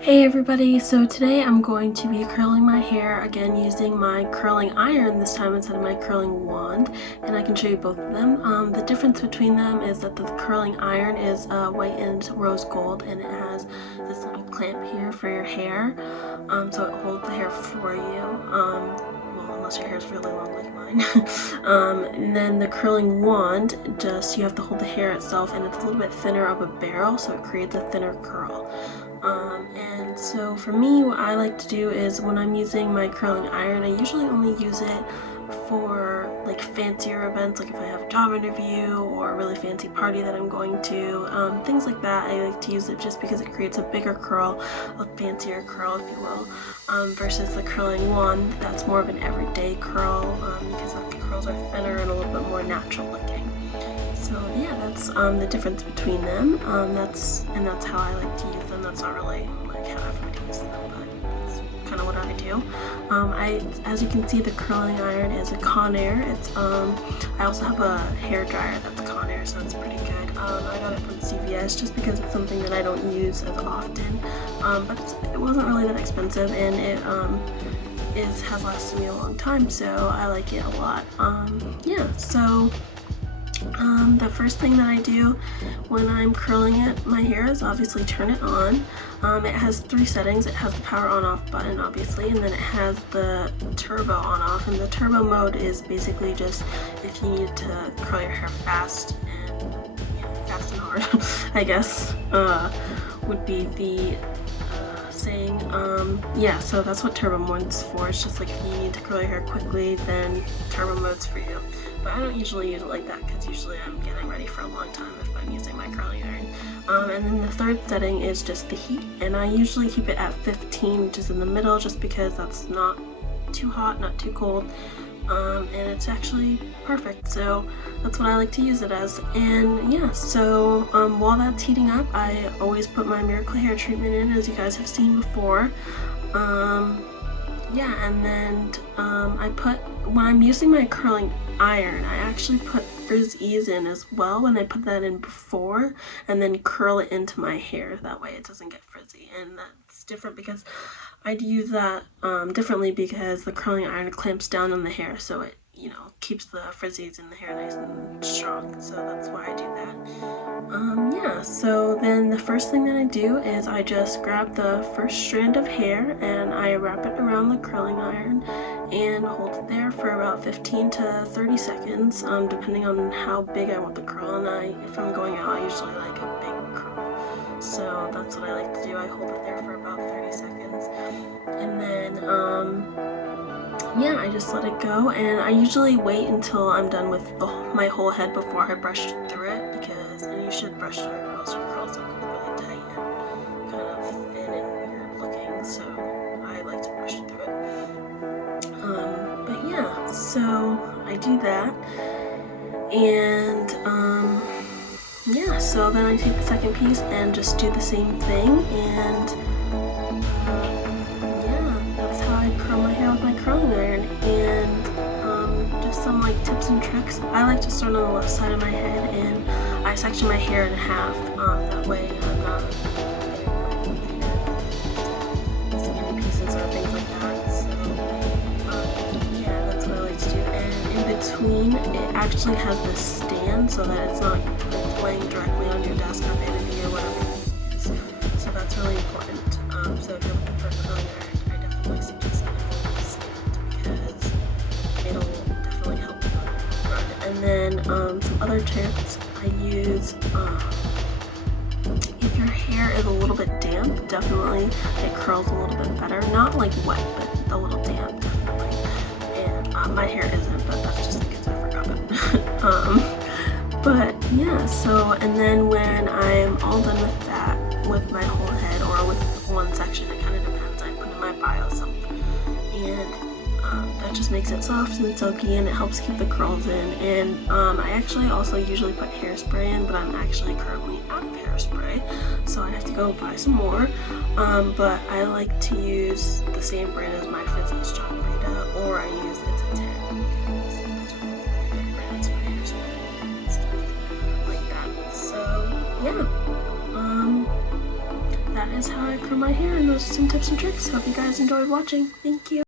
Hey everybody, so today I'm going to be curling my hair again using my curling iron this time instead of my curling wand, and I can show you both of them. The difference between them is that the curling iron is white and rose gold, and it has this little clamp here for your hair, so it holds the hair for you. Well, unless your hair is really long like mine. And then the curling wand, you have to hold the hair itself, and it's a little bit thinner of a barrel, so it creates a thinner curl. And so for me, what I like to do is when I'm using my curling iron, I usually only use it for like fancier events, like if I have a job interview or a really fancy party that I'm going to, things like that. I like to use it just because it creates a bigger curl, a fancier curl if you will, versus the curling wand that's more of an everyday curl, because the curls are thinner and a little bit more natural looking. So yeah, that's the difference between them. That's how I like to use them. That's not really like how everybody uses them, but it's kind of what I do. As you can see, the curling iron is a Conair. I also have a hair dryer that's Conair, so it's pretty good. I got it from CVS just because it's something that I don't use as often, but it wasn't really that expensive, and it has lasted me a long time, so I like it a lot. Yeah, so the first thing that I do when I'm curling my hair is obviously turn it on. It has 3 settings. It has the power on off button obviously, and then it has the turbo on off, and the turbo mode is basically just if you need to curl your hair fast and hard I guess would be the saying. Yeah, so that's what turbo mode's for. It's just like if you need to curl your hair quickly, then turbo mode's for you. But I don't usually use it like that because usually I'm getting ready for a long time if I'm using my curling iron. And then the 3rd setting is just the heat, and I usually keep it at 15, which is in the middle, just because that's not too hot, not too cold. And it's actually perfect, so that's what I like to use it as. And yeah, so while that's heating up, I always put my Miracle Hair treatment in, as you guys have seen before. Yeah, and then when I'm using my curling iron, I actually put frizz ease in as well when I put that in before, and then curl it into my hair. That way it doesn't get frizzy, and that's different because I'd use that differently because the curling iron clamps down on the hair, so it keeps the frizzies in the hair nice and strong. So that's why I do that. Yeah, so then the first thing that I do is I just grab the first strand of hair and I wrap it around the curling iron and hold it there for about 15 to 30 seconds, depending on how big I want the curl. And if I'm going out, I usually like a big curl. So that's what I like to do. I hold it there for about 30 seconds. And then, yeah, I just let it go. And I usually wait until I'm done with my whole head before I brush through it, and you should brush through your curls look really tight and kind of thin and weird looking, so I like to brush through it. But yeah, so I do that, and yeah, so then I take the second piece and just do the same thing, and yeah, that's how I curl my hair with my curling iron. And just some like tips and tricks. I like to start on the left side of my head, and I section my hair in half. That way I'm not missing any pieces or things like that. So yeah, that's what I like to do. And in between, it actually has this stand so that it's not laying directly on your desk or vanity or whatever it is. So that's really important. So if you're looking for a curling iron, I definitely suggest that you get the stand because it'll definitely help you run. And then some other tips I use. If your hair is a little bit damp, definitely it curls a little bit better. Not like wet, but a little damp, definitely. And my hair isn't, but that's just because I forgot it. But yeah, so, and then when I'm all done with that, with my whole head or with one section, it kind of depends, I put in my bio soap, and that just makes it soft and silky, and it helps keep the curls in. And I actually also usually put hairspray in, but I'm actually currently out of hairspray, so I have to go buy some more. But I like to use the same brand as my Frizzy's John Frieda, or I use It's a 10, because those are both really good brands for hairspray and stuff like that. So yeah, that is how I curl my hair, and those are some tips and tricks. Hope you guys enjoyed watching. Thank you.